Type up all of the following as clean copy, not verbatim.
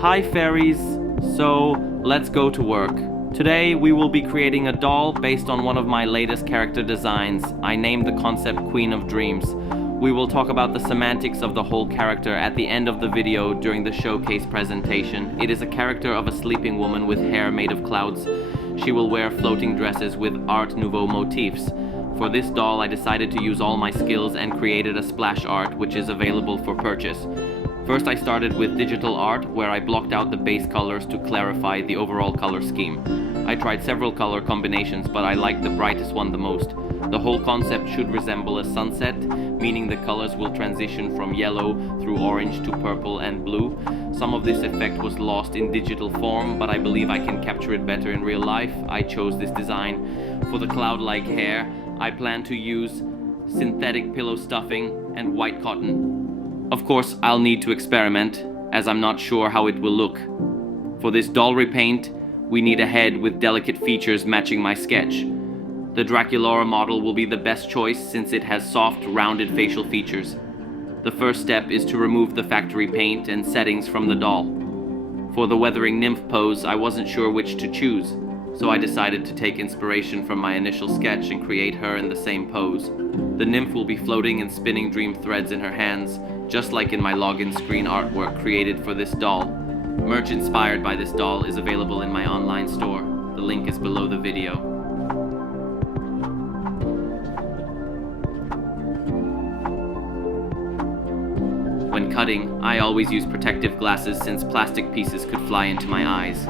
Hi Faeries, so let's go to work. Today we will be creating a doll based on one of my latest character designs. I named the concept Queen of Dreams. We will talk about the semantics of the whole character at the end of the video during the showcase presentation. It is a character of a sleeping woman with hair made of clouds. She will wear floating dresses with Art Nouveau motifs. For this doll I decided to use all my skills and created a splash art which is available for purchase. First I started with digital art where I blocked out the base colors to clarify the overall color scheme. I tried several color combinations but I liked the brightest one the most. The whole concept should resemble a sunset, meaning the colors will transition from yellow through orange to purple and blue. Some of this effect was lost in digital form, but I believe I can capture it better in real life. I chose this design. For the cloud-like hair, I plan to use synthetic pillow stuffing and white cotton. Of course, I'll need to experiment, as I'm not sure how it will look. For this doll repaint, we need a head with delicate features matching my sketch. The Draculaura model will be the best choice since it has soft, rounded facial features. The first step is to remove the factory paint and settings from the doll. For the weathering nymph pose, I wasn't sure which to choose, so I decided to take inspiration from my initial sketch and create her in the same pose. The nymph will be floating and spinning dream threads in her hands, just like in my login screen artwork created for this doll. Merch inspired by this doll is available in my online store. The link is below the video. When cutting, I always use protective glasses since plastic pieces could fly into my eyes.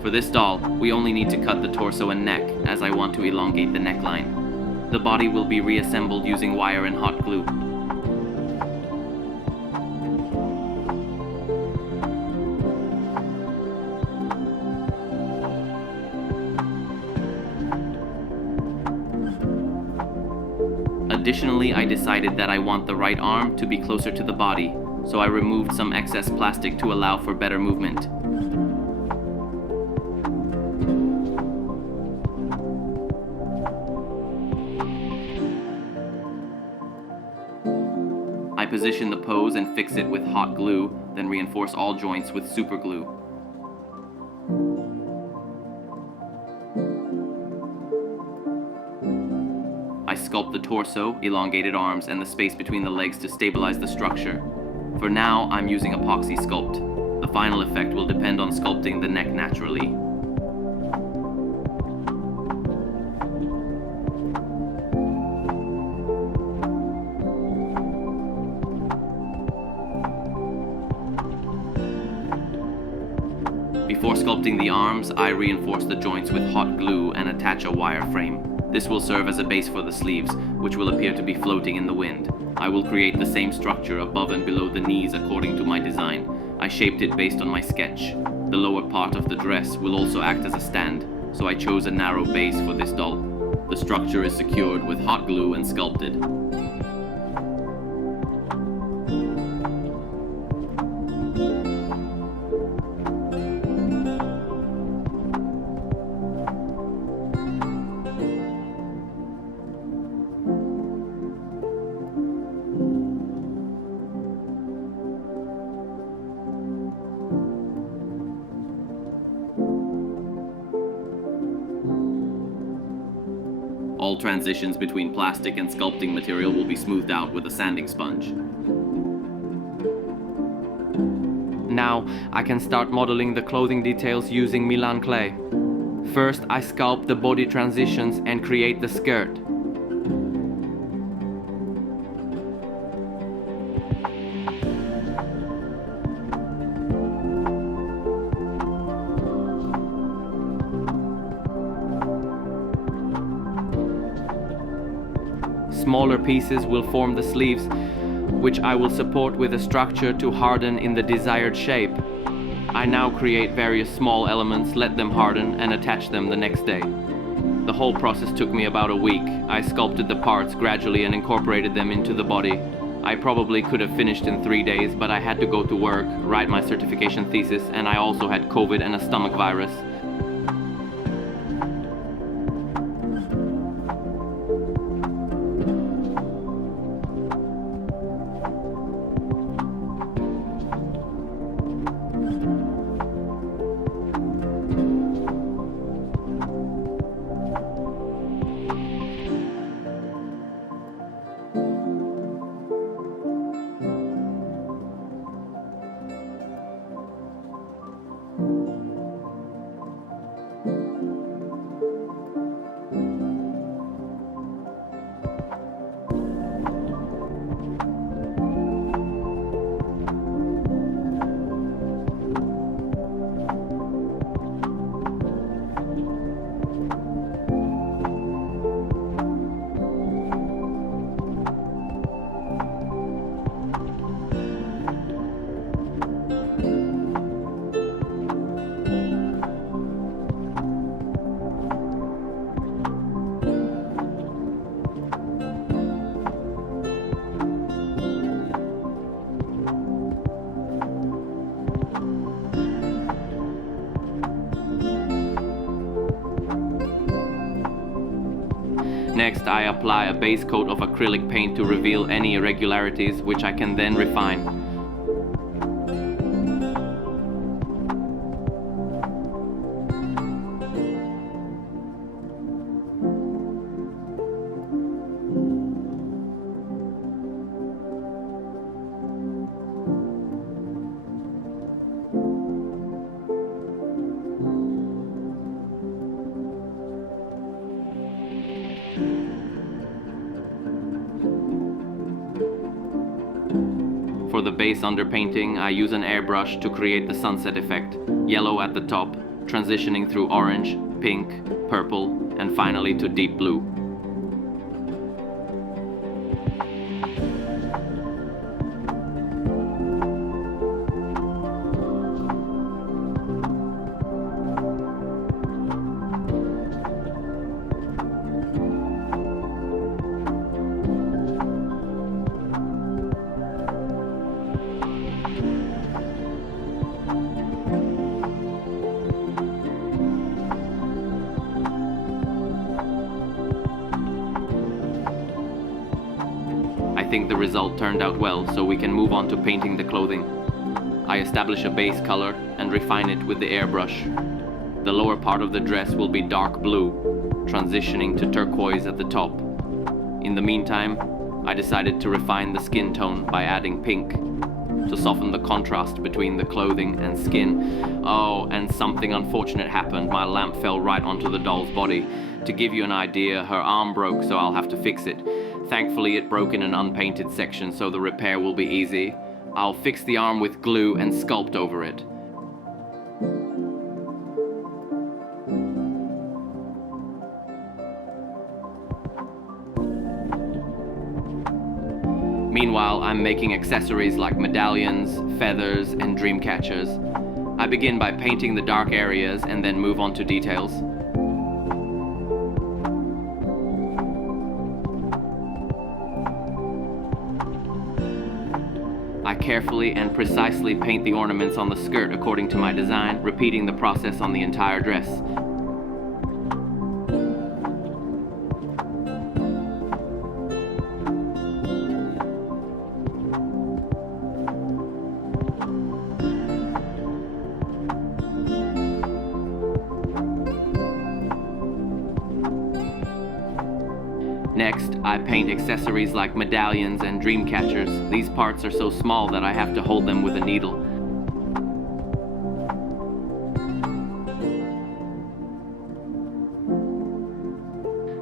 For this doll, we only need to cut the torso and neck, as I want to elongate the neckline. The body will be reassembled using wire and hot glue. Additionally, I decided that I want the right arm to be closer to the body, so I removed some excess plastic to allow for better movement. I position the pose and fix it with hot glue, then reinforce all joints with super glue. I sculpt the torso, elongated arms, and the space between the legs to stabilize the structure. For now, I'm using epoxy sculpt. The final effect will depend on sculpting the neck naturally. Before sculpting the arms, I reinforce the joints with hot glue and attach a wire frame. This will serve as a base for the sleeves, which will appear to be floating in the wind. I will create the same structure above and below the knees according to my design. I shaped it based on my sketch. The lower part of the dress will also act as a stand, so I chose a narrow base for this doll. The structure is secured with hot glue and sculpted. All transitions between plastic and sculpting material will be smoothed out with a sanding sponge. Now, I can start modeling the clothing details using Milan clay. First, I sculpt the body transitions and create the skirt. Smaller pieces will form the sleeves, which I will support with a structure to harden in the desired shape. I now create various small elements, let them harden, and attach them the next day. The whole process took me about a week. I sculpted the parts gradually and incorporated them into the body. I probably could have finished in 3 days, but I had to go to work, write my certification thesis, and I also had COVID and a stomach virus. Next, I apply a base coat of acrylic paint to reveal any irregularities, which I can then refine. For the base underpainting, I use an airbrush to create the sunset effect. Yellow at the top, transitioning through orange, pink, purple, and finally to deep blue. I think the result turned out well, so we can move on to painting the clothing. I establish a base color and refine it with the airbrush. The lower part of the dress will be dark blue, transitioning to turquoise at the top. In the meantime, I decided to refine the skin tone by adding pink, to soften the contrast between the clothing and skin. Oh, and something unfortunate happened. My lamp fell right onto the doll's body. To give you an idea, her arm broke, so I'll have to fix it. Thankfully, it broke in an unpainted section, so the repair will be easy. I'll fix the arm with glue and sculpt over it. Meanwhile, I'm making accessories like medallions, feathers, and dream catchers. I begin by painting the dark areas and then move on to details. I carefully and precisely paint the ornaments on the skirt according to my design, repeating the process on the entire dress. Next, I paint accessories like medallions and dream catchers. These parts are so small that I have to hold them with a needle.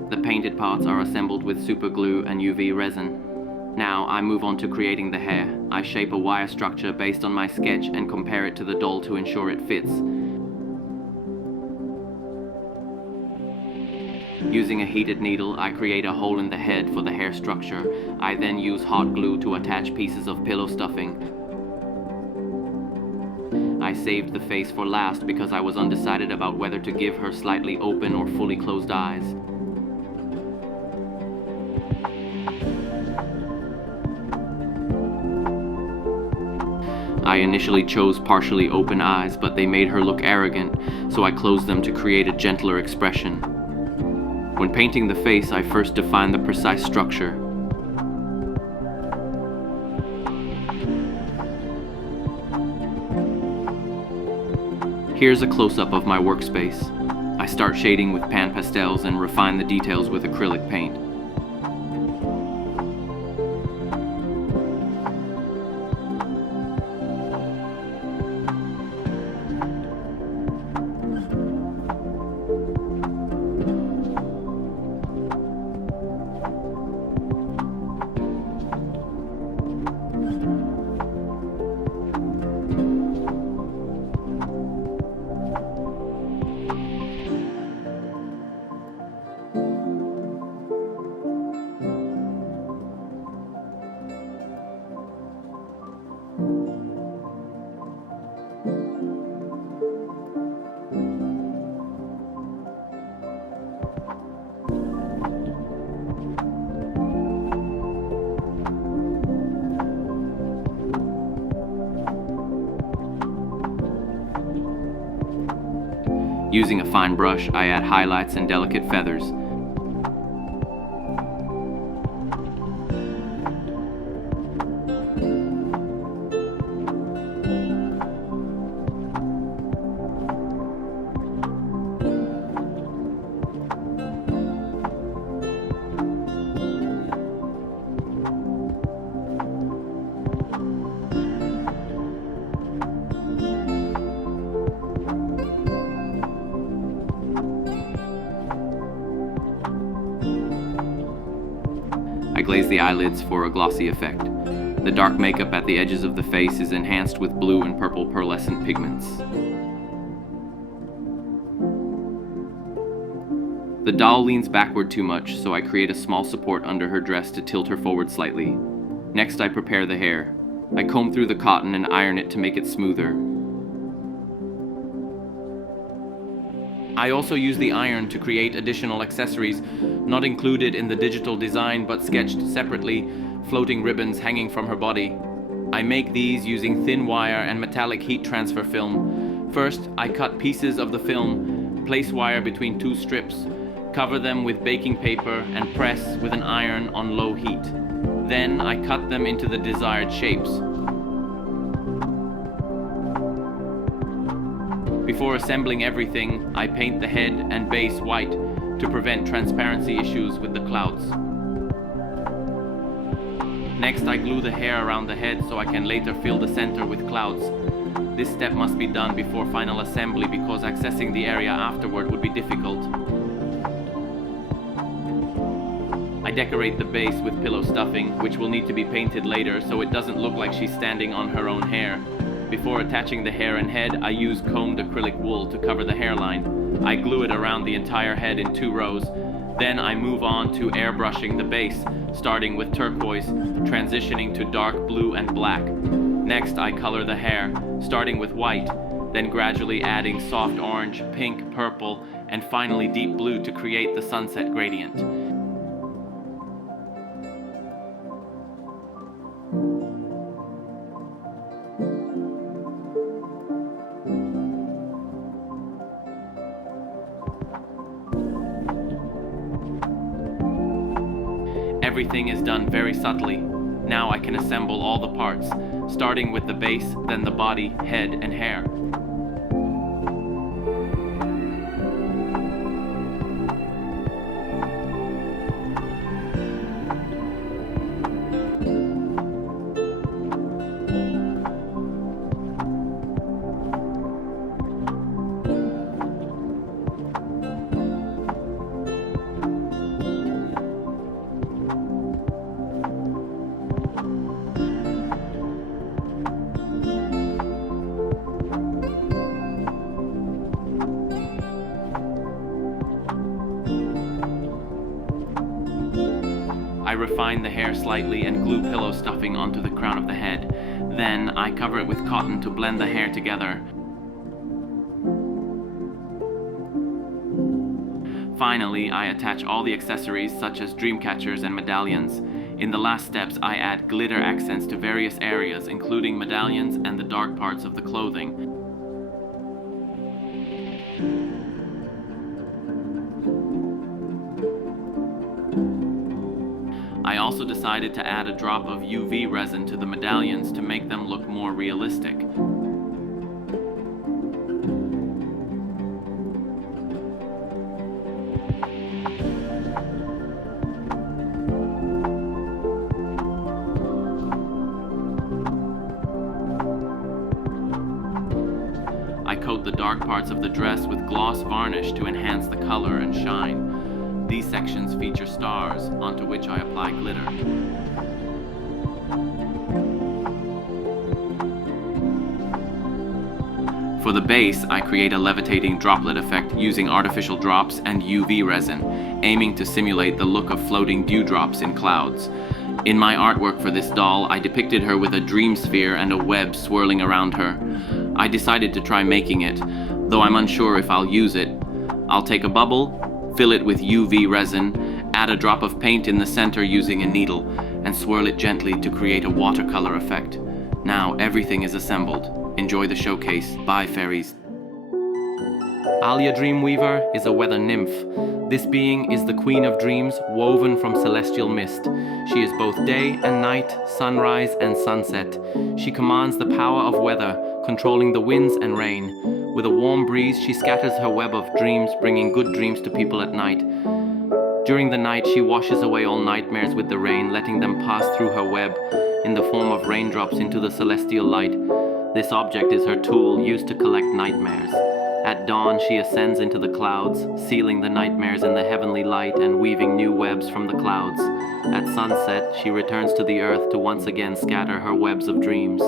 The painted parts are assembled with super glue and UV resin. Now I move on to creating the hair. I shape a wire structure based on my sketch and compare it to the doll to ensure it fits. Using a heated needle, I create a hole in the head for the hair structure. I then use hot glue to attach pieces of pillow stuffing. I saved the face for last because I was undecided about whether to give her slightly open or fully closed eyes. I initially chose partially open eyes, but they made her look arrogant, so I closed them to create a gentler expression. When painting the face, I first define the precise structure. Here's a close-up of my workspace. I start shading with pan pastels and refine the details with acrylic paint. Using a fine brush, I add highlights and delicate feathers. glaze the eyelids for a glossy effect. The dark makeup at the edges of the face is enhanced with blue and purple pearlescent pigments. The doll leans backward too much, so I create a small support under her dress to tilt her forward slightly. Next, I prepare the hair. I comb through the cotton and iron it to make it smoother. I also use the iron to create additional accessories, not included in the digital design but sketched separately, floating ribbons hanging from her body. I make these using thin wire and metallic heat transfer film. First, I cut pieces of the film, place wire between two strips, cover them with baking paper and press with an iron on low heat. Then I cut them into the desired shapes. Before assembling everything, I paint the head and base white to prevent transparency issues with the clouds. Next, I glue the hair around the head so I can later fill the center with clouds. This step must be done before final assembly because accessing the area afterward would be difficult. I decorate the base with pillow stuffing, which will need to be painted later so it doesn't look like she's standing on her own hair. Before attaching the hair and head, I use combed acrylic wool to cover the hairline. I glue it around the entire head in 2 rows. Then I move on to airbrushing the base, starting with turquoise, transitioning to dark blue and black. Next, I color the hair, starting with white, then gradually adding soft orange, pink, purple, and finally deep blue to create the sunset gradient. Everything is done very subtly. Now I can assemble all the parts, starting with the base, then the body, head, and hair. I refine the hair slightly and glue pillow stuffing onto the crown of the head. Then I cover it with cotton to blend the hair together. Finally, I attach all the accessories such as dream catchers and medallions. In the last steps, I add glitter accents to various areas, including medallions and the dark parts of the clothing. I also decided to add a drop of UV resin to the medallions to make them look more realistic. I coat the dark parts of the dress with gloss varnish to enhance the color and shine. These sections feature stars, onto which I apply glitter. For the base, I create a levitating droplet effect using artificial drops and UV resin, aiming to simulate the look of floating dewdrops in clouds. In my artwork for this doll, I depicted her with a dream sphere and a web swirling around her. I decided to try making it, though I'm unsure if I'll use it. I'll take a bubble, fill it with UV resin, add a drop of paint in the center using a needle, and swirl it gently to create a watercolor effect. Now everything is assembled. Enjoy the showcase. Bye, fairies. Alya Dreamweaver is a weather nymph. This being is the queen of dreams woven from celestial mist. She is both day and night, sunrise and sunset. She commands the power of weather, controlling the winds and rain. With a warm breeze, she scatters her web of dreams, bringing good dreams to people at night. During the night, she washes away all nightmares with the rain, letting them pass through her web in the form of raindrops into the celestial light. This object is her tool, used to collect nightmares. At dawn, she ascends into the clouds, sealing the nightmares in the heavenly light and weaving new webs from the clouds. At sunset, she returns to the earth to once again scatter her webs of dreams.